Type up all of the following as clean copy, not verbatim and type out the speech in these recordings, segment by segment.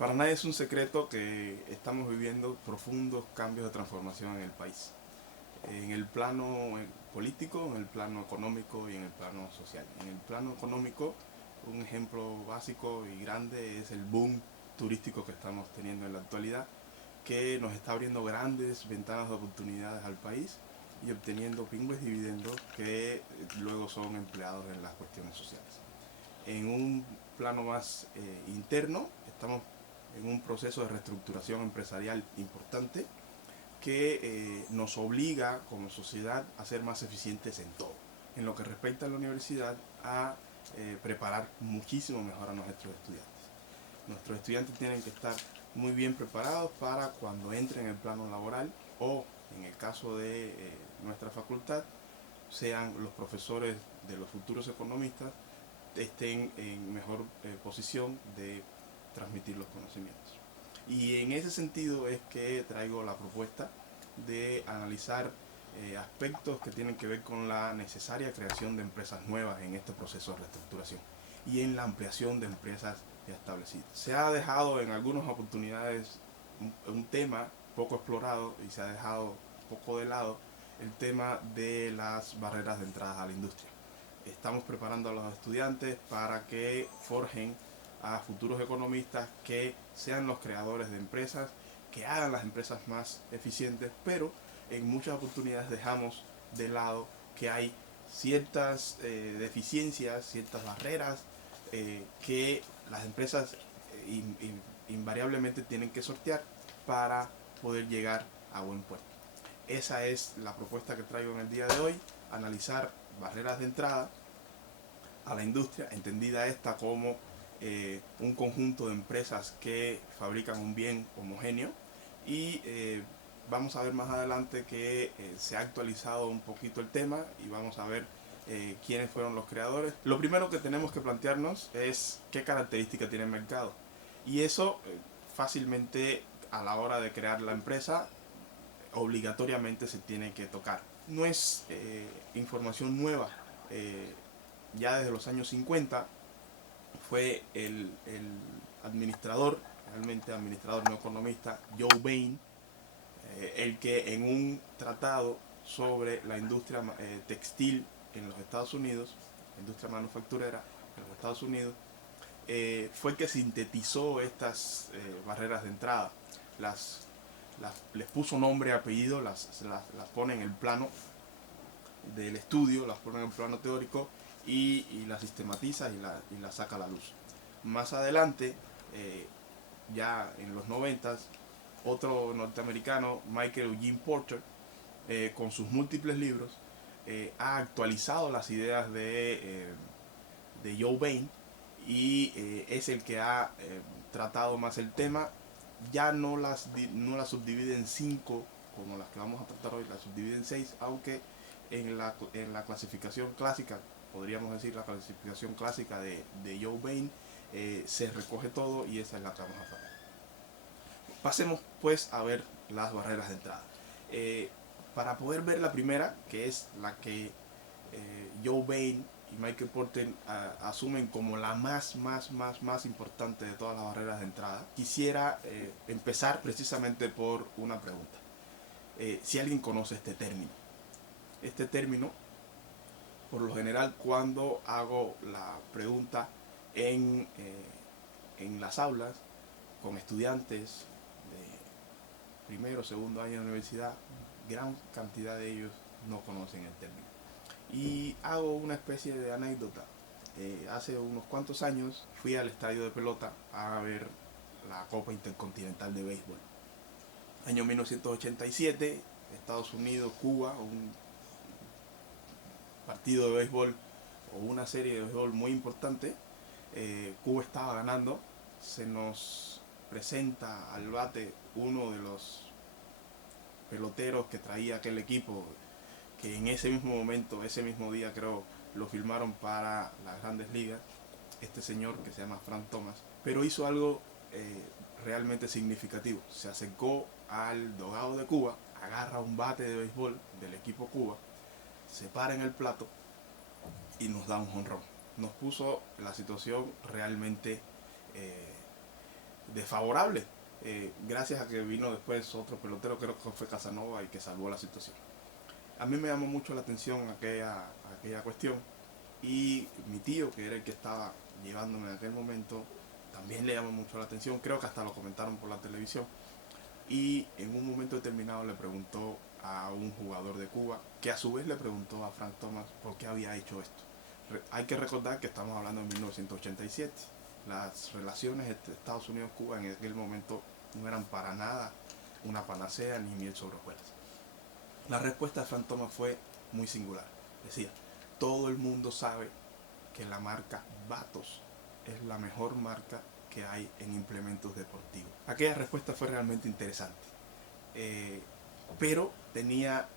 Para nadie es un secreto que estamos viviendo profundos cambios de transformación en el país, en el plano político, en el plano económico y en el plano social. En el plano económico, un ejemplo básico y grande es el boom turístico que estamos teniendo en la actualidad, que nos está abriendo grandes ventanas de oportunidades al país y obteniendo pingües dividendos que luego son empleados en las cuestiones sociales. En un plano más interno, estamos en un proceso de reestructuración empresarial importante que nos obliga como sociedad a ser más eficientes en todo. En lo que respecta a la universidad, a preparar muchísimo mejor a nuestros estudiantes. Nuestros estudiantes tienen que estar muy bien preparados para cuando entren en el plano laboral o, en el caso de nuestra facultad, sean los profesores de los futuros economistas, estén en mejor posición de transmitir los conocimientos. Y en ese sentido es que traigo la propuesta de analizar aspectos que tienen que ver con la necesaria creación de empresas nuevas en este proceso de reestructuración y en la ampliación de empresas ya establecidas. Se ha dejado en algunas oportunidades un tema poco explorado y se ha dejado poco de lado el tema de las barreras de entrada a la industria. Estamos preparando a los estudiantes para que forjen a futuros economistas que sean los creadores de empresas, que hagan las empresas más eficientes, pero en muchas oportunidades dejamos de lado que hay ciertas deficiencias, ciertas barreras que las empresas invariablemente tienen que sortear para poder llegar a buen puerto. Esa es la propuesta que traigo en el día de hoy, analizar barreras de entrada a la industria, entendida esta como un conjunto de empresas que fabrican un bien homogéneo y vamos a ver más adelante que se ha actualizado un poquito el tema y vamos a ver quiénes fueron los creadores. Lo primero que tenemos que plantearnos es qué características tiene el mercado y eso fácilmente a la hora de crear la empresa obligatoriamente se tiene que tocar. No es información nueva. Ya desde los años 50 fue el administrador, realmente administrador no economista, Joe Bain, el que en un tratado sobre la industria textil en los Estados Unidos, la industria manufacturera en los Estados Unidos, fue el que sintetizó estas barreras de entrada. Les puso nombre y apellido, las pone en el plano del estudio, las pone en el plano teórico y la sistematiza y la saca a la luz. Más adelante, ya en los 90, otro norteamericano, Michael Eugene Porter, con sus múltiples libros, ha actualizado las ideas de Joe Bain y es el que ha tratado más el tema. Ya no las subdivide en 5 como las que vamos a tratar hoy, las subdivide en 6, aunque en la clasificación clásica, podríamos decir la clasificación clásica de Joe Bain, se recoge todo y esa es la que vamos a tratar. Pasemos pues a ver las barreras de entrada. Para poder ver la primera, que es la que Joe Bain y Michael Porter asumen como la más importante de todas las barreras de entrada, quisiera empezar precisamente por una pregunta. Si alguien conoce este término. Este término, por lo general, cuando hago la pregunta en las aulas con estudiantes de primero o segundo año de universidad, gran cantidad de ellos no conocen el término. Y hago una especie de anécdota. Hace unos cuantos años fui al estadio de pelota a ver la Copa Intercontinental de Béisbol. Año 1987, Estados Unidos, Cuba, un partido de béisbol o una serie de béisbol muy importante. Cuba estaba ganando. Se nos presenta al bate uno de los peloteros que traía aquel equipo, que en ese mismo momento, ese mismo día creo, lo firmaron para las grandes ligas, este señor que se llama Frank Thomas, pero hizo algo realmente significativo. Se acercó al dogado de Cuba, agarra un bate de béisbol del equipo Cuba, se para en el plato y nos da un jonrón. Nos puso la situación realmente desfavorable, gracias a que vino después otro pelotero, creo que fue Casanova, y que salvó la situación. A mí me llamó mucho la atención aquella cuestión, y mi tío, que era el que estaba llevándome en aquel momento, también le llamó mucho la atención, creo que hasta lo comentaron por la televisión, y en un momento determinado le preguntó a un jugador de Cuba, que a su vez le preguntó a Frank Thomas por qué había hecho esto. Hay que recordar que estamos hablando de 1987. Las relaciones entre Estados Unidos y Cuba en aquel momento no eran para nada una panacea ni miel sobre hojuelas. La respuesta de Frank Thomas fue muy singular. Decía, todo el mundo sabe que la marca Vatos es la mejor marca que hay en implementos deportivos. Aquella respuesta fue realmente interesante. Pero tenía,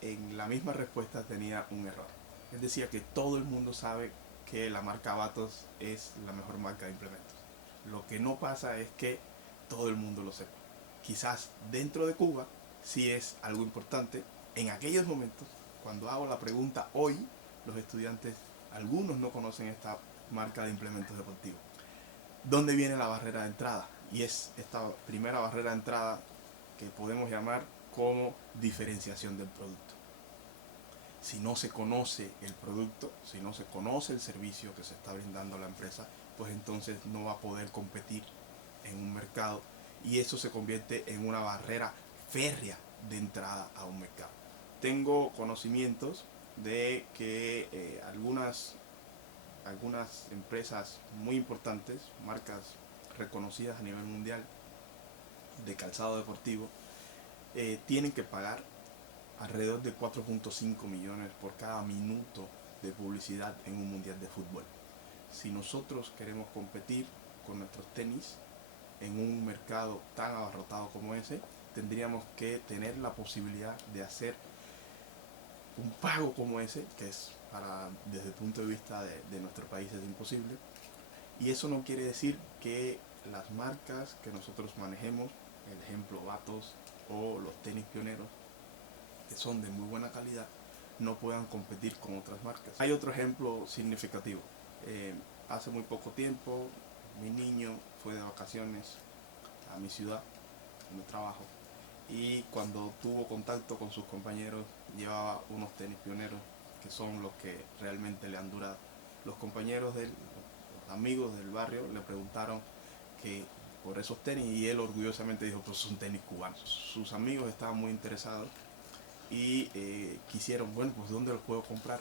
en la misma respuesta tenía un error. Él decía que todo el mundo sabe que la marca Vatos es la mejor marca de implementos. Lo que no pasa es que todo el mundo lo sepa. Quizás dentro de Cuba sí es algo importante. En aquellos momentos, cuando hago la pregunta hoy, los estudiantes, algunos no conocen esta marca de implementos deportivos. ¿Dónde viene la barrera de entrada? Y es esta primera barrera de entrada que podemos llamar como diferenciación del producto. Si no se conoce el producto, si no se conoce el servicio que se está brindando a la empresa, pues entonces no va a poder competir en un mercado, y eso se convierte en una barrera férrea de entrada a un mercado. Tengo conocimientos de que algunas empresas muy importantes, marcas reconocidas a nivel mundial de calzado deportivo, tienen que pagar alrededor de 4.5 millones por cada minuto de publicidad en un mundial de fútbol. Si nosotros queremos competir con nuestros tenis en un mercado tan abarrotado como ese, tendríamos que tener la posibilidad de hacer un pago como ese, que es desde el punto de vista de nuestro país es imposible. Y eso no quiere decir que las marcas que nosotros manejemos, el ejemplo Vatos o los tenis pioneros, que son de muy buena calidad, no puedan competir con otras marcas. Hay otro ejemplo significativo. Hace muy poco tiempo mi niño fue de vacaciones a mi ciudad, donde trabajo, y cuando tuvo contacto con sus compañeros llevaba unos tenis pioneros, que son los que realmente le han durado. Los compañeros de él, los amigos del barrio, le preguntaron que por esos tenis, y él orgullosamente dijo, pues son tenis cubanos. Sus amigos estaban muy interesados y quisieron, bueno, pues ¿dónde los puedo comprar?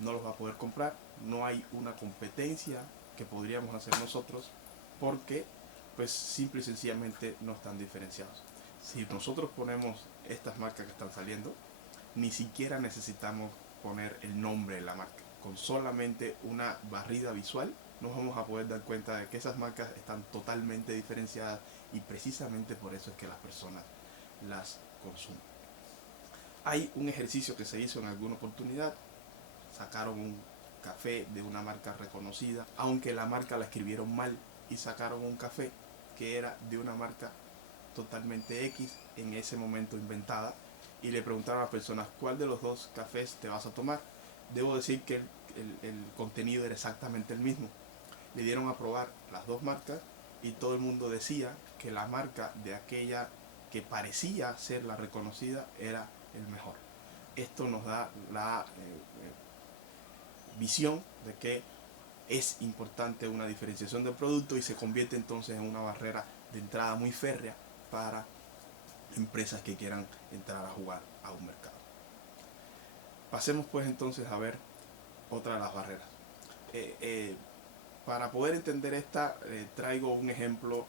No los va a poder comprar, no hay una competencia que podríamos hacer nosotros, porque pues simple y sencillamente no están diferenciados. Si nosotros ponemos estas marcas que están saliendo, ni siquiera necesitamos poner el nombre de la marca. Con solamente una barrida visual nos vamos a poder dar cuenta de que esas marcas están totalmente diferenciadas, y precisamente por eso es que las personas las consumen. Hay un ejercicio que se hizo en alguna oportunidad, sacaron un café de una marca reconocida, aunque la marca la escribieron mal, y sacaron un café que era de una marca totalmente X, en ese momento inventada, y le preguntaron a las personas, ¿cuál de los dos cafés te vas a tomar? Debo decir que el contenido era exactamente el mismo. Le dieron a probar las dos marcas y todo el mundo decía que la marca de aquella que parecía ser la reconocida era el mejor. Esto nos da la visión de que es importante una diferenciación del producto, y se convierte entonces en una barrera de entrada muy férrea para empresas que quieran entrar a jugar a un mercado. Pasemos pues entonces a ver otra de las barreras. Para poder entender esta, traigo un ejemplo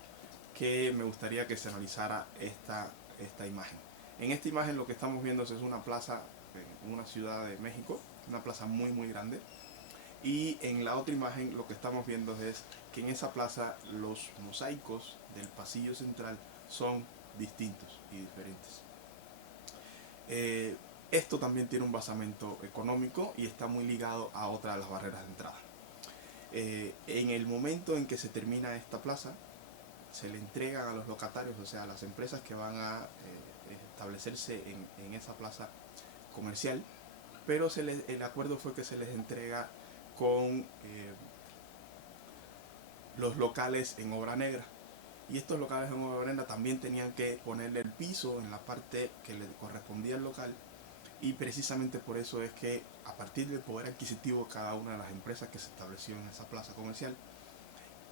que me gustaría que se analizara esta imagen. En esta imagen lo que estamos viendo es una plaza en una ciudad de México, una plaza muy grande. Y en la otra imagen lo que estamos viendo es que en esa plaza los mosaicos del pasillo central son distintos y diferentes. Esto también tiene un basamento económico y está muy ligado a otra de las barreras de entrada. En el momento en que se termina esta plaza, se le entregan a los locatarios, o sea, a las empresas que van a establecerse en esa plaza comercial, pero el acuerdo fue que se les entrega con los locales en obra negra. Y estos locales en obra negra también tenían que ponerle el piso en la parte que le correspondía al local. Y precisamente por eso es que a partir del poder adquisitivo de cada una de las empresas que se estableció en esa plaza comercial,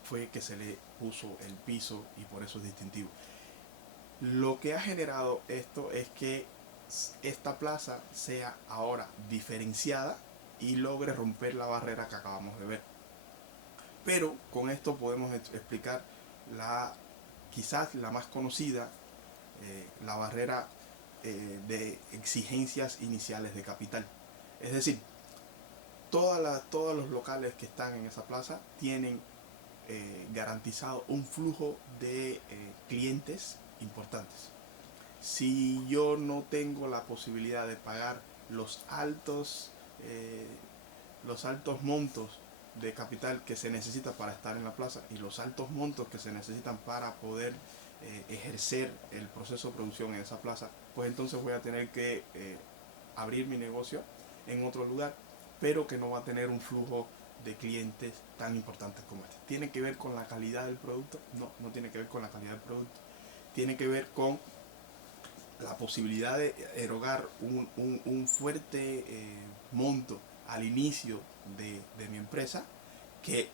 fue que se le puso el piso y por eso es distintivo. Lo que ha generado esto es que esta plaza sea ahora diferenciada y logre romper la barrera que acabamos de ver. Pero con esto podemos explicar quizás la más conocida, la barrera de exigencias iniciales de capital. Es decir, todos los locales que están en esa plaza tienen garantizado un flujo de clientes importantes. Si yo no tengo la posibilidad de pagar eh, los altos montos de capital que se necesita para estar en la plaza y los altos montos que se necesitan para poder ejercer el proceso de producción en esa plaza, pues entonces voy a tener que abrir mi negocio en otro lugar, pero que no va a tener un flujo de clientes tan importantes como este. ¿Tiene que ver con la calidad del producto? No, no tiene que ver con la calidad del producto. Tiene que ver con la posibilidad de erogar un fuerte monto al inicio de mi empresa que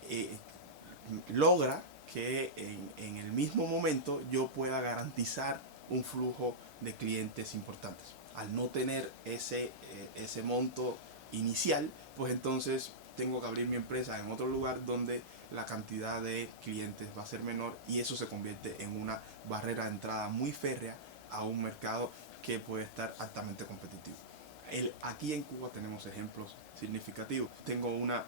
logra que en el mismo momento yo pueda garantizar un flujo de clientes importantes. Al no tener ese monto inicial, pues entonces tengo que abrir mi empresa en otro lugar donde la cantidad de clientes va a ser menor y eso se convierte en una barrera de entrada muy férrea a un mercado que puede estar altamente competitivo. Aquí en Cuba tenemos ejemplos significativos. Tengo una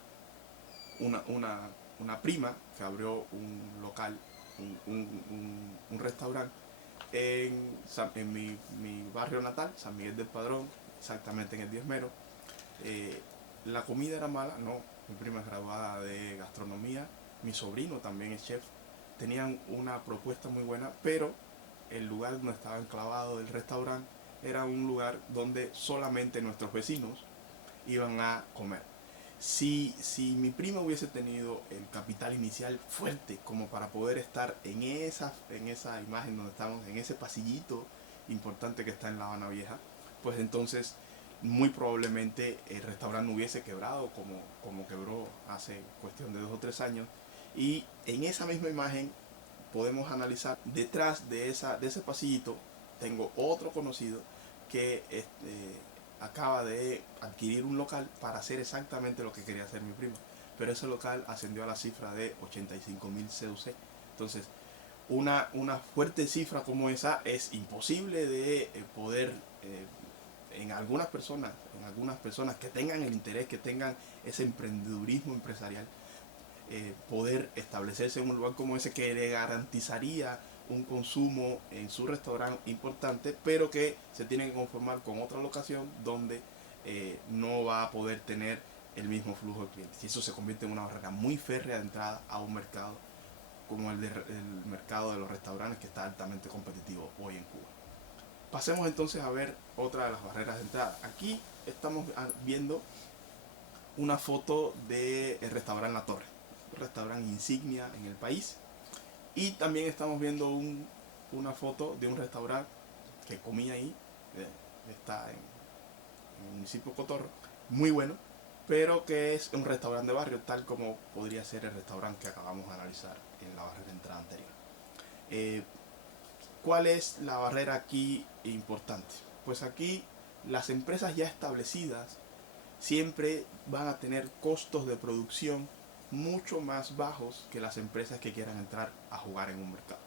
prima que abrió un local, un restaurante en mi barrio natal, San Miguel del Padrón, exactamente en el Diezmero. La comida era mala, no. Mi prima es graduada de gastronomía, mi sobrino también es chef. Tenían una propuesta muy buena, pero el lugar donde estaba enclavado el restaurante era un lugar donde solamente nuestros vecinos iban a comer. Si mi prima hubiese tenido el capital inicial fuerte como para poder estar en esa imagen donde estamos, en ese pasillito importante que está en La Habana Vieja, pues entonces muy probablemente el restaurante no hubiese quebrado como quebró hace cuestión de 2 o 3 años. Y en esa misma imagen podemos analizar detrás de ese pasillito tengo otro conocido que acaba de adquirir un local para hacer exactamente lo que quería hacer mi primo, pero ese local ascendió a la cifra de 85.000 CUC. Entonces una fuerte cifra como esa es imposible de poder en algunas personas que tengan el interés, que tengan ese emprendedurismo empresarial, poder establecerse en un lugar como ese que le garantizaría un consumo en su restaurante importante, pero que se tiene que conformar con otra locación donde no va a poder tener el mismo flujo de clientes. Y eso se convierte en una barrera muy férrea de entrada a un mercado como el mercado de los restaurantes, que está altamente competitivo hoy en Cuba. Pasemos entonces a ver otra de las barreras de entrada. Aquí estamos viendo una foto del restaurante La Torre, un restaurante insignia en el país. Y también estamos viendo una foto de un restaurante que comí ahí, está en el municipio Cotorro, muy bueno, pero que es un restaurante de barrio, tal como podría ser el restaurante que acabamos de analizar en la barrera de entrada anterior. ¿Cuál es la barrera aquí importante? Pues aquí las empresas ya establecidas siempre van a tener costos de producción mucho más bajos que las empresas que quieran entrar a jugar en un mercado.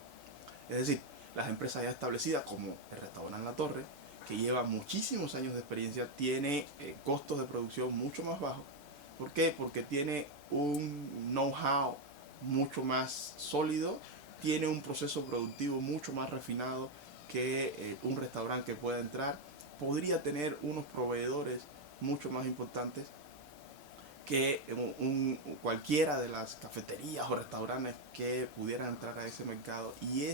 Es decir, las empresas ya establecidas como el restaurante La Torre, que lleva muchísimos años de experiencia, tiene costos de producción mucho más bajos. ¿Por qué? Porque tiene un know-how mucho más sólido, tiene un proceso productivo mucho más refinado que un restaurante que pueda entrar. Podría tener unos proveedores mucho más importantes que cualquiera de las cafeterías o restaurantes que pudieran entrar a ese mercado. Y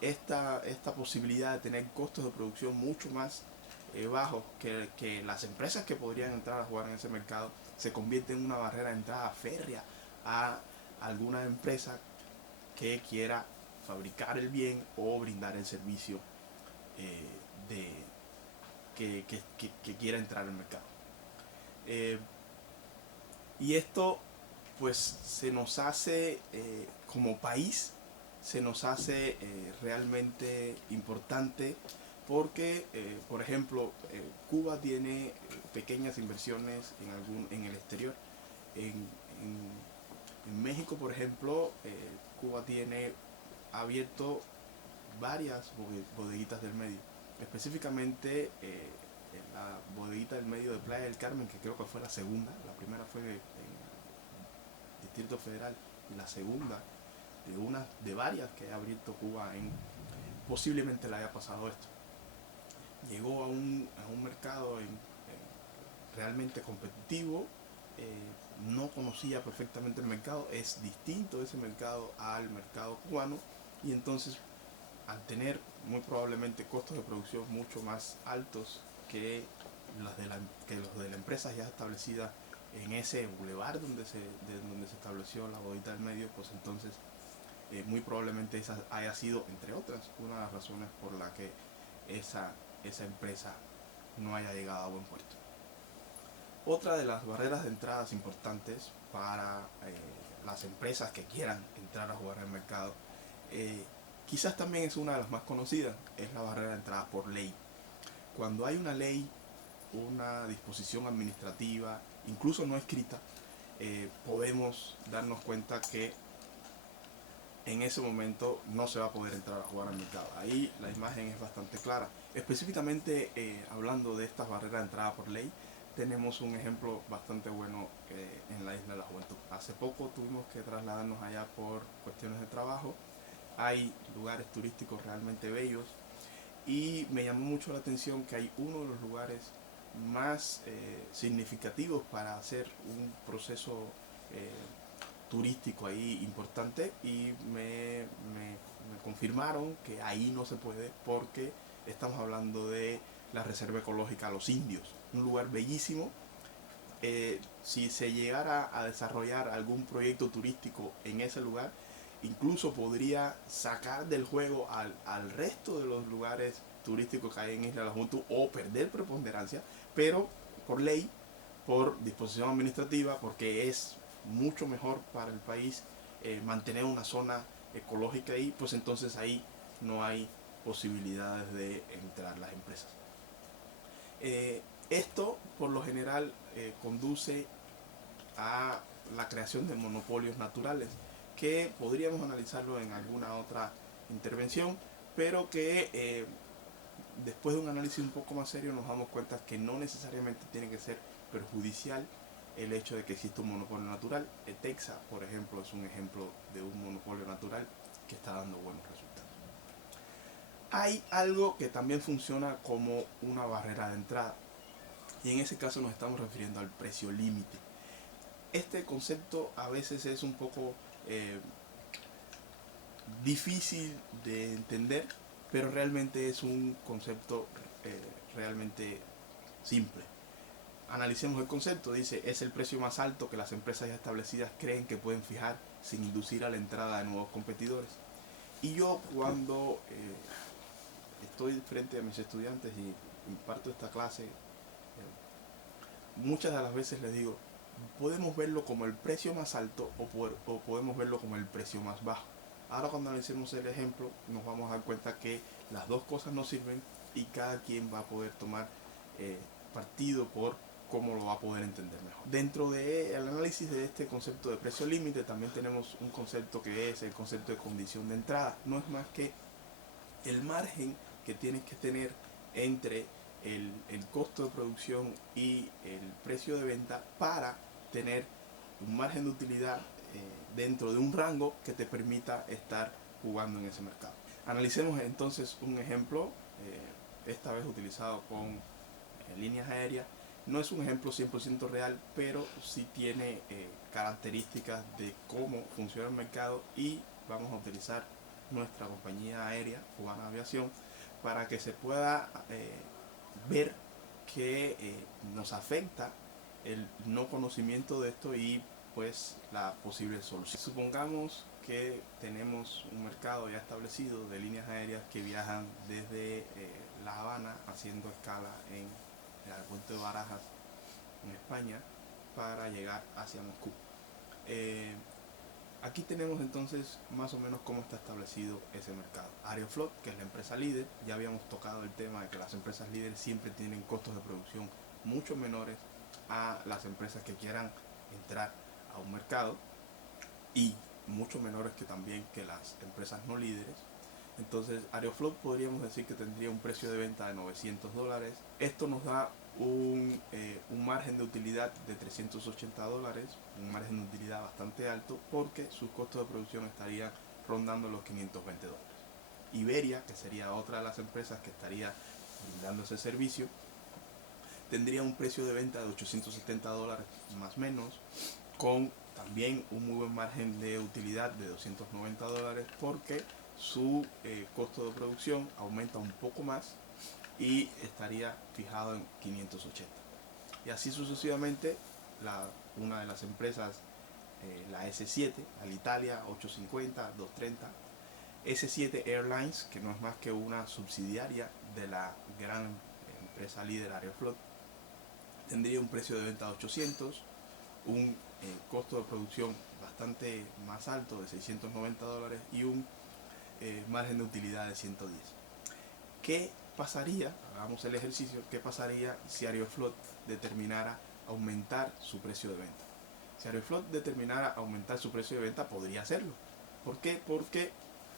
esta posibilidad de tener costos de producción mucho más bajos que las empresas que podrían entrar a jugar en ese mercado se convierte en una barrera de entrada férrea a alguna empresa que quiera fabricar el bien o brindar el servicio de, que quiera entrar al mercado. Y esto pues se nos hace como país, se nos hace realmente importante porque, por ejemplo, Cuba tiene pequeñas inversiones en el exterior. En México, por ejemplo, Cuba ha abierto varias bodeguitas del medio. Específicamente la bodeguita del medio de Playa del Carmen, que creo que fue la segunda. La primera fue en Distrito Federal, y la segunda de varias que ha abierto Cuba posiblemente le haya pasado esto. Llegó a un mercado realmente competitivo, no conocía perfectamente el mercado, es distinto ese mercado al mercado cubano, y entonces al tener muy probablemente costos de producción mucho más altos que los de la empresa ya establecida en ese bulevar donde se estableció la bodita del medio, pues entonces muy probablemente esa haya sido, entre otras, una de las razones por la que esa empresa no haya llegado a buen puerto. Otra de las barreras de entradas importantes para las empresas que quieran entrar a jugar en el mercado, quizás también es una de las más conocidas, es la barrera de entrada por ley. Cuando hay una ley, una disposición administrativa, incluso no escrita, podemos darnos cuenta que en ese momento no se va a poder entrar a jugar al mercado. Ahí la imagen es bastante clara. Específicamente hablando de estas barreras de entrada por ley, tenemos un ejemplo bastante bueno en la Isla de la Juventud. Hace poco tuvimos que trasladarnos allá por cuestiones de trabajo. Hay lugares turísticos realmente bellos y me llamó mucho la atención que hay uno de los lugares más significativos para hacer un proceso turístico ahí importante, y me confirmaron que ahí no se puede porque estamos hablando de la Reserva Ecológica Los Indios, un lugar bellísimo. Si se llegara a desarrollar algún proyecto turístico en ese lugar, incluso podría sacar del juego al resto de los lugares turísticos que hay en Isla de la Juventud o perder preponderancia, pero por ley, por disposición administrativa, porque es mucho mejor para el país mantener una zona ecológica ahí, pues entonces ahí no hay posibilidades de entrar las empresas. Esto por lo general conduce a la creación de monopolios naturales, que podríamos analizarlo en alguna otra intervención, pero que después de un análisis un poco más serio nos damos cuenta que no necesariamente tiene que ser perjudicial el hecho de que exista un monopolio natural. Texas, por ejemplo, es un ejemplo de un monopolio natural que está dando buenos resultados. Hay algo que también funciona como una barrera de entrada, y en ese caso nos estamos refiriendo al precio límite. Este concepto a veces es un poco difícil de entender, pero realmente es un concepto realmente simple. Analicemos el concepto. Dice, es el precio más alto que las empresas ya establecidas creen que pueden fijar sin inducir a la entrada de nuevos competidores. Y yo cuando estoy frente a mis estudiantes y imparto esta clase, muchas de las veces les digo, podemos verlo como el precio más alto o podemos verlo como el precio más bajo. Ahora cuando analicemos el ejemplo nos vamos a dar cuenta que las dos cosas nos sirven y cada quien va a poder tomar partido por cómo lo va a poder entender mejor. Dentro del análisis de este concepto de precio límite también tenemos un concepto que es el concepto de condición de entrada. No es más que el margen que tienes que tener entre el costo de producción y el precio de venta para tener un margen de utilidad dentro de un rango que te permita estar jugando en ese mercado. Analicemos entonces un ejemplo, esta vez utilizado con líneas aéreas. No es un ejemplo 100% real, pero sí tiene características de cómo funciona el mercado, y vamos a utilizar nuestra compañía aérea, Cubana Aviación, para que se pueda ver que nos afecta el no conocimiento de esto, y pues la posible solución. Supongamos que tenemos un mercado ya establecido de líneas aéreas que viajan desde La Habana haciendo escala en el aeropuerto de Barajas en España para llegar hacia Moscú. Aquí tenemos entonces más o menos cómo está establecido ese mercado. Aeroflot, que es la empresa líder, ya habíamos tocado el tema de que las empresas líderes siempre tienen costos de producción mucho menores a las empresas que quieran entrar a un mercado y mucho menores que también que las empresas no líderes. Entonces Aeroflot podríamos decir que tendría un precio de venta de $900. Esto nos da un margen de utilidad de $380, un margen de utilidad bastante alto porque sus costos de producción estarían rondando los $520. Iberia, que sería otra de las empresas que estaría brindando ese servicio, tendría un precio de venta de $870 más o menos, con también un muy buen margen de utilidad de $290 porque su costo de producción aumenta un poco más y estaría fijado en 580. Y así sucesivamente, una de las empresas, la S7, Alitalia 850, 230, S7 Airlines, que no es más que una subsidiaria de la gran empresa líder Aeroflot, tendría un precio de venta de 800, un costo de producción bastante más alto de $690 y un margen de utilidad de 110. ¿Qué pasaría? Hagamos el ejercicio. ¿Qué pasaría si Aeroflot determinara aumentar su precio de venta? Si Aeroflot determinara aumentar su precio de venta, podría hacerlo. ¿Por qué? Porque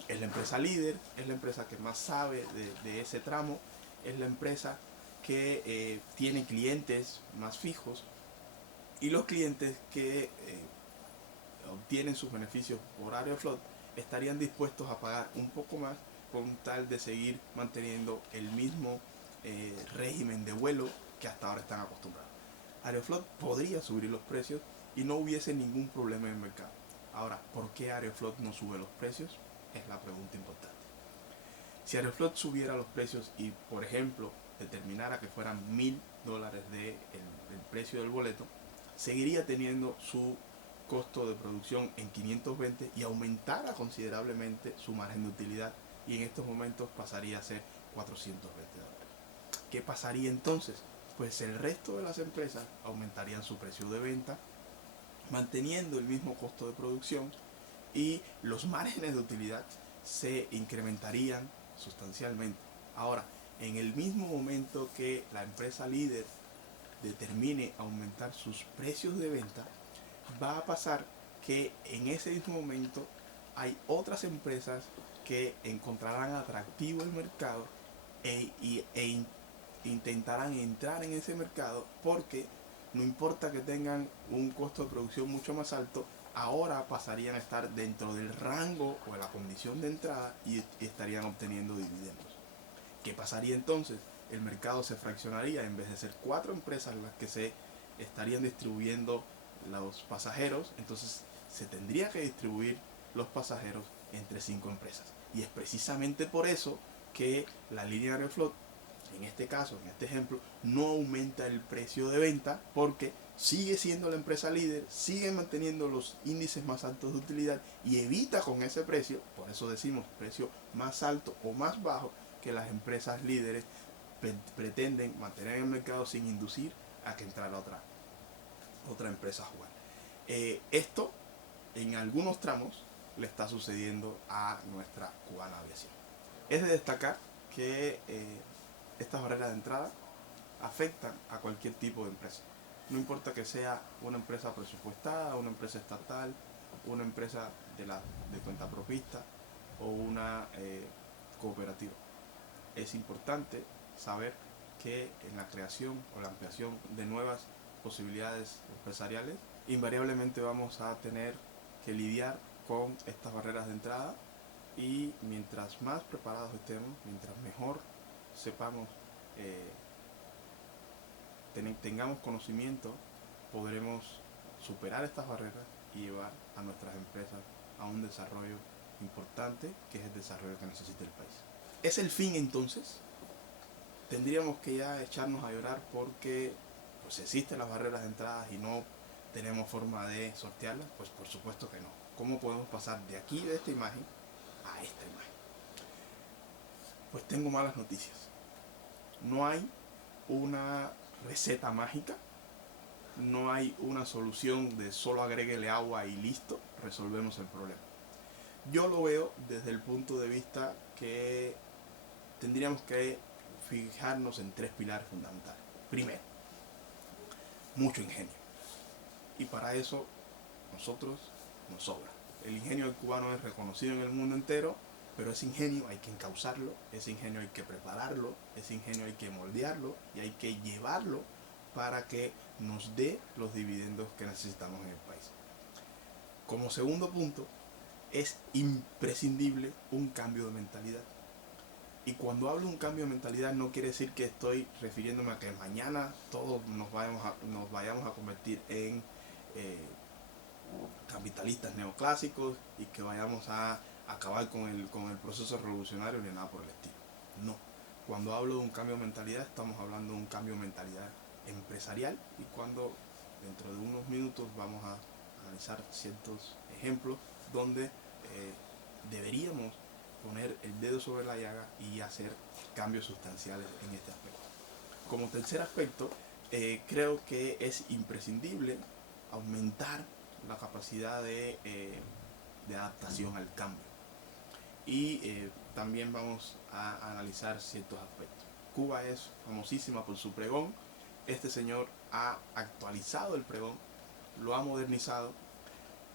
es la empresa líder, es la empresa que más sabe de ese tramo, es la empresa que tiene clientes más fijos y los clientes que obtienen sus beneficios por Aeroflot estarían dispuestos a pagar un poco más con tal de seguir manteniendo el mismo régimen de vuelo que hasta ahora están acostumbrados. Aeroflot podría subir los precios y no hubiese ningún problema en el mercado. Ahora, ¿por qué Aeroflot no sube los precios? Es la pregunta importante. Si Aeroflot subiera los precios y, por ejemplo, determinara que fueran $1000 el precio del boleto, seguiría teniendo su costo de producción en 520 y aumentara considerablemente su margen de utilidad y en estos momentos pasaría a ser $420. ¿Qué pasaría entonces? Pues el resto de las empresas aumentarían su precio de venta manteniendo el mismo costo de producción y los márgenes de utilidad se incrementarían sustancialmente. Ahora, en el mismo momento que la empresa líder determine aumentar sus precios de venta, va a pasar que en ese mismo momento hay otras empresas que encontrarán atractivo el mercado e intentarán entrar en ese mercado porque no importa que tengan un costo de producción mucho más alto, ahora pasarían a estar dentro del rango o de la condición de entrada y estarían obteniendo dividendos. ¿Qué pasaría entonces? El mercado se fraccionaría, en vez de ser 4 empresas las que se estarían distribuyendo los pasajeros, entonces se tendría que distribuir los pasajeros entre 5 empresas. Y es precisamente por eso que la línea Aeroflot, en este caso, en este ejemplo, no aumenta el precio de venta porque sigue siendo la empresa líder, sigue manteniendo los índices más altos de utilidad y evita con ese precio, por eso decimos precio más alto o más bajo, que las empresas líderes pretenden mantener en el mercado sin inducir a que entrara otra empresa a jugar. Esto en algunos tramos le está sucediendo a nuestra Cubana Aviación. Es de destacar que estas barreras de entrada afectan a cualquier tipo de empresa. No importa que sea una empresa presupuestada, una empresa estatal, una empresa de cuenta propista o una cooperativa. Es importante saber que en la creación o la ampliación de nuevas posibilidades empresariales, invariablemente vamos a tener que lidiar con estas barreras de entrada y mientras más preparados estemos, mientras mejor sepamos, tengamos conocimiento, podremos superar estas barreras y llevar a nuestras empresas a un desarrollo importante, que es el desarrollo que necesita el país. ¿Es el fin entonces? Tendríamos que ya echarnos a llorar porque pues existen las barreras de entrada y no ¿Tenemos forma de sortearla? Pues por supuesto que no. ¿Cómo podemos pasar de aquí, de esta imagen, a esta imagen? Pues tengo malas noticias. No hay una receta mágica, no hay una solución de solo agréguele agua y listo, resolvemos el problema. Yo lo veo desde el punto de vista que tendríamos que fijarnos en 3 pilares fundamentales. Primero, mucho ingenio. Y para eso nosotros nos sobra. El ingenio del cubano es reconocido en el mundo entero, pero ese ingenio hay que encauzarlo, ese ingenio hay que prepararlo, ese ingenio hay que moldearlo y hay que llevarlo para que nos dé los dividendos que necesitamos en el país. Como segundo punto, es imprescindible un cambio de mentalidad. Y cuando hablo de un cambio de mentalidad no quiere decir que estoy refiriéndome a que mañana todos nos vayamos a convertir en capitalistas neoclásicos y que vayamos a acabar con el proceso revolucionario ni nada por el estilo. No. Cuando hablo de un cambio de mentalidad estamos hablando de un cambio de mentalidad empresarial, y cuando dentro de unos minutos vamos a analizar ciertos ejemplos donde deberíamos poner el dedo sobre la llaga y hacer cambios sustanciales en este aspecto. Como tercer aspecto, creo que es imprescindible aumentar la capacidad de adaptación al cambio. Y también vamos a analizar ciertos aspectos. Cuba es famosísima por su pregón. Este señor ha actualizado el pregón, lo ha modernizado,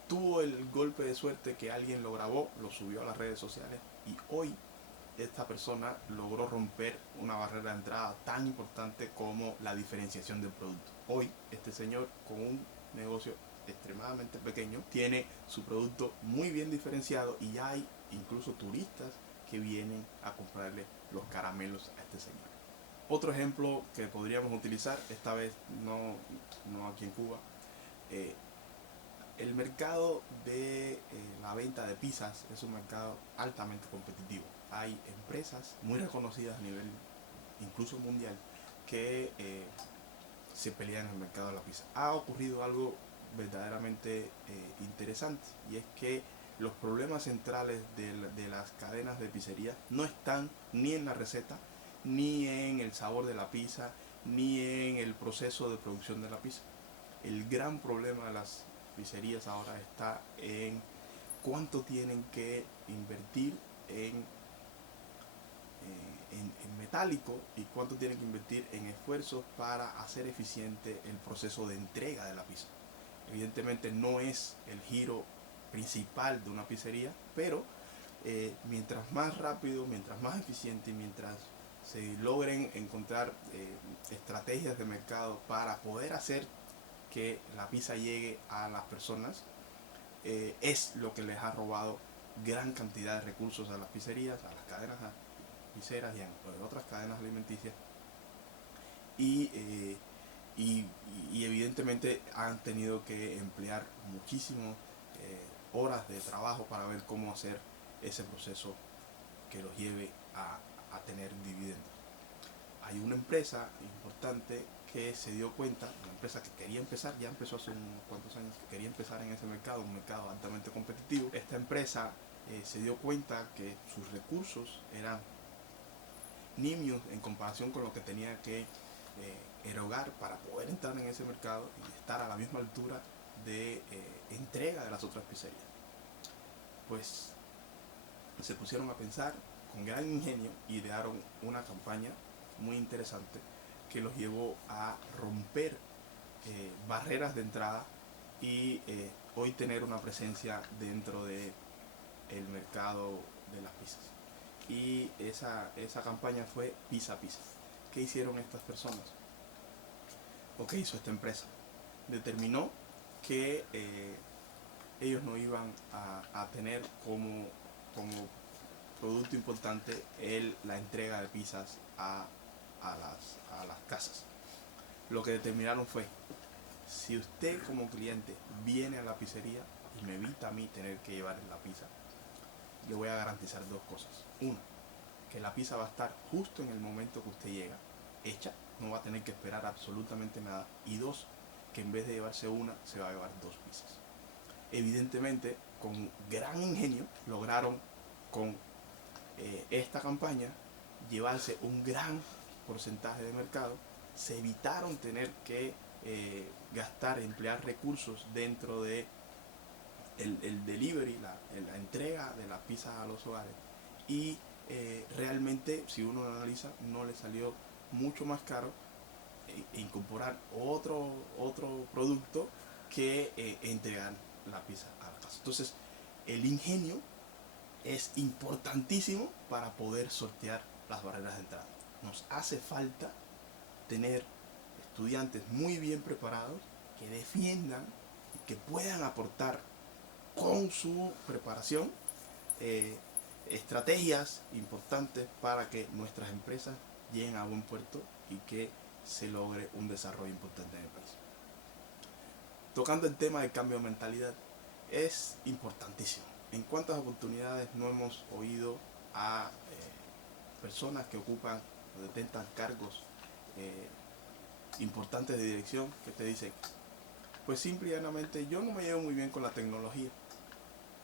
tuvo el golpe de suerte que alguien lo grabó, lo subió a las redes sociales, y hoy esta persona logró romper una barrera de entrada tan importante como la diferenciación del producto. Hoy este señor, con un negocio extremadamente pequeño, tiene su producto muy bien diferenciado y ya hay incluso turistas que vienen a comprarle los caramelos a este señor. Otro ejemplo que podríamos utilizar, esta vez no aquí en Cuba, el mercado de la venta de pizzas es un mercado altamente competitivo. Hay empresas muy reconocidas a nivel incluso mundial que se pelean en el mercado de la pizza. Ha ocurrido algo verdaderamente interesante, y es que los problemas centrales de las cadenas de pizzería no están ni en la receta, ni en el sabor de la pizza, ni en el proceso de producción de la pizza. El gran problema de las pizzerías ahora está en cuánto tienen que invertir en metálico y cuánto tienen que invertir en esfuerzos para hacer eficiente el proceso de entrega de la pizza. Evidentemente no es el giro principal de una pizzería, pero mientras más rápido, mientras más eficiente y mientras se logren encontrar estrategias de mercado para poder hacer que la pizza llegue a las personas, es lo que les ha robado gran cantidad de recursos a las pizzerías, a las cadenas pizzeras y a otras cadenas alimenticias, y evidentemente han tenido que emplear muchísimas horas de trabajo para ver cómo hacer ese proceso que los lleve a tener dividendos. Hay una empresa importante que se dio cuenta, una empresa que quería empezar, ya empezó hace unos cuantos años, que quería empezar en ese mercado, un mercado altamente competitivo. Esta empresa se dio cuenta que sus recursos eran nimios en comparación con lo que tenía que erogar para poder entrar en ese mercado y estar a la misma altura de entrega de las otras pizzerías. Pues se pusieron a pensar con gran ingenio y idearon una campaña muy interesante que los llevó a romper barreras de entrada y hoy tener una presencia dentro del mercado de las pizzas. Y esa campaña fue Pizza Pizza. ¿Qué hicieron estas personas? ¿O qué hizo esta empresa? Determinó que ellos no iban a tener como producto importante la entrega de pizzas a las casas. Lo que determinaron fue: si usted como cliente viene a la pizzería y me evita a mí tener que llevarle la pizza, le voy a garantizar dos cosas. Una, que la pizza va a estar justo en el momento que usted llega, hecha, no va a tener que esperar absolutamente nada. Y dos, que en vez de llevarse una, se va a llevar 2 pizzas. Evidentemente, con gran ingenio, lograron con esta campaña llevarse un gran porcentaje de mercado. Se evitaron tener que gastar, emplear recursos dentro de el delivery, la entrega de las pizzas a los hogares. Y realmente, si uno lo analiza, no le salió mucho más caro incorporar otro producto que entregar la pizza a la casa. Entonces, el ingenio es importantísimo para poder sortear las barreras de entrada. Nos hace falta tener estudiantes muy bien preparados que defiendan y que puedan aportar con su preparación estrategias importantes para que nuestras empresas lleguen a buen puerto y que se logre un desarrollo importante en el país. Tocando el tema del cambio de mentalidad, es importantísimo. ¿En cuántas oportunidades no hemos oído a personas que ocupan o detentan cargos importantes de dirección que te dicen, pues simple y llanamente yo no me llevo muy bien con la tecnología?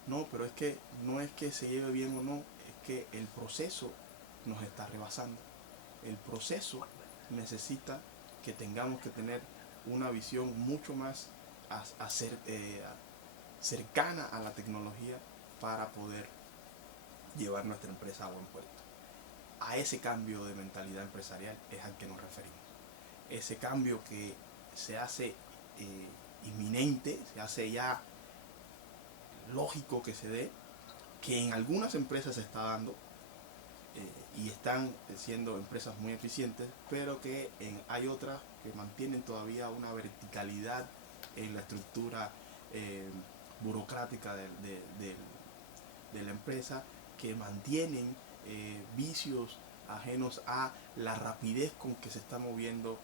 No, pero es que no es que se lleve bien o no, es que el proceso nos está rebasando. El proceso necesita que tengamos que tener una visión mucho más cercana a la tecnología para poder llevar nuestra empresa a buen puerto. A ese cambio de mentalidad empresarial es al que nos referimos. Ese cambio que se hace inminente, se hace ya lógico que se dé, que en algunas empresas se está dando y están siendo empresas muy eficientes, pero que hay otras que mantienen todavía una verticalidad en la estructura burocrática de la empresa, que mantienen vicios ajenos a la rapidez con que se está moviendo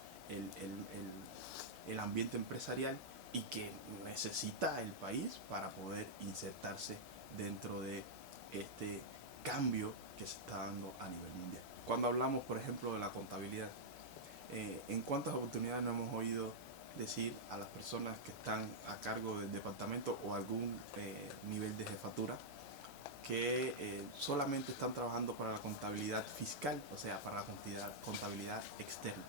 el ambiente empresarial y que necesita el país para poder insertarse dentro de este cambio que se está dando a nivel mundial. Cuando hablamos, por ejemplo, de la contabilidad, ¿en cuántas oportunidades no hemos oído decir a las personas que están a cargo del departamento o algún nivel de jefatura que solamente están trabajando para la contabilidad fiscal, o sea, para la contabilidad externa,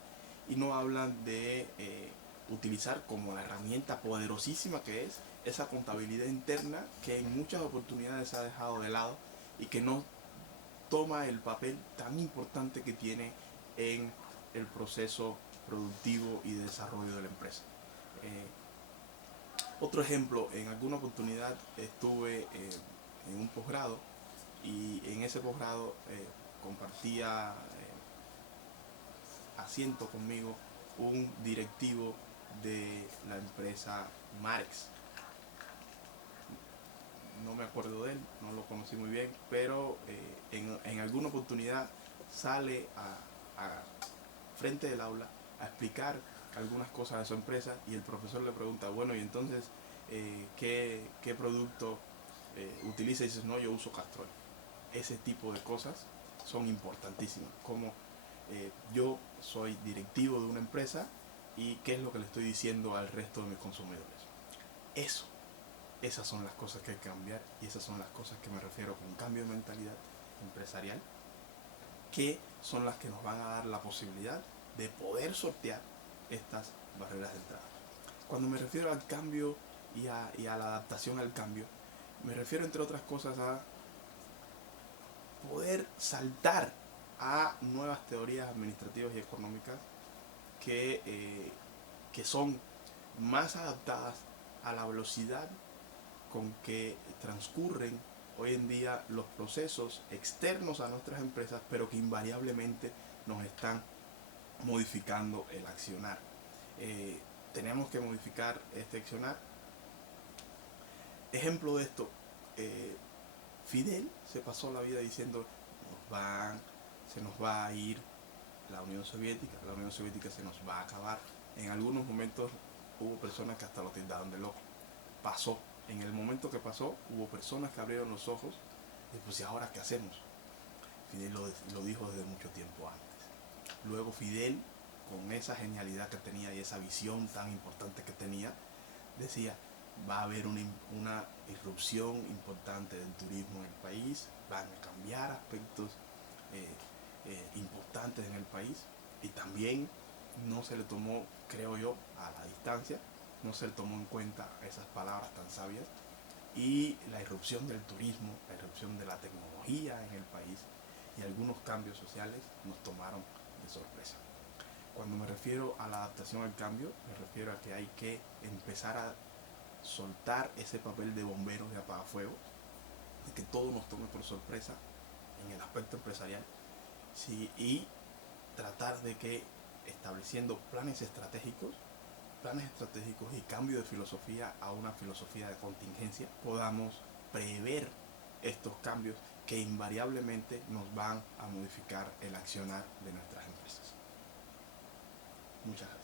y no hablan de utilizar como la herramienta poderosísima que es esa contabilidad interna que en muchas oportunidades se ha dejado de lado y que no toma el papel tan importante que tiene en el proceso productivo y de desarrollo de la empresa. Otro ejemplo, en alguna oportunidad estuve en un posgrado y en ese posgrado compartía asiento conmigo un directivo de la empresa Marex. No me acuerdo de él, no lo conocí muy bien, pero en alguna oportunidad sale a frente del aula a explicar algunas cosas de su empresa y el profesor le pregunta, bueno, y entonces, ¿qué producto utiliza? Y dice, no, yo uso Castrol. Ese tipo de cosas son importantísimas, como yo soy directivo de una empresa y qué es lo que le estoy diciendo al resto de mis consumidores. Esas son las cosas que hay que cambiar y esas son las cosas que me refiero con cambio de mentalidad empresarial, que son las que nos van a dar la posibilidad de poder sortear estas barreras de entrada. Cuando me refiero al cambio y a la adaptación al cambio, me refiero entre otras cosas a poder saltar a nuevas teorías administrativas y económicas que son más adaptadas a la velocidad con que transcurren hoy en día los procesos externos a nuestras empresas, pero que invariablemente nos están modificando el accionar. Tenemos que modificar este accionar. Ejemplo de esto, Fidel se pasó la vida diciendo se nos va a ir la Unión Soviética se nos va a acabar. En algunos momentos hubo personas que hasta lo tildaron de loco. Pasó. En el momento que pasó, hubo personas que abrieron los ojos y pues, ¿y ahora qué hacemos? Fidel lo dijo desde mucho tiempo antes. Luego Fidel, con esa genialidad que tenía y esa visión tan importante que tenía, decía, va a haber una irrupción importante del turismo en el país, van a cambiar aspectos importantes en el país, y también no se le tomó, creo yo, a la distancia, no se le tomó en cuenta esas palabras tan sabias, y la irrupción del turismo, la irrupción de la tecnología en el país y algunos cambios sociales nos tomaron de sorpresa. Cuando me refiero a la adaptación al cambio, me refiero a que hay que empezar a soltar ese papel de bomberos de apagafuegos, de que todo nos tome por sorpresa en el aspecto empresarial, sí, y tratar de que estableciendo planes estratégicos y cambio de filosofía a una filosofía de contingencia, podamos prever estos cambios que invariablemente nos van a modificar el accionar de nuestras empresas. Muchas gracias.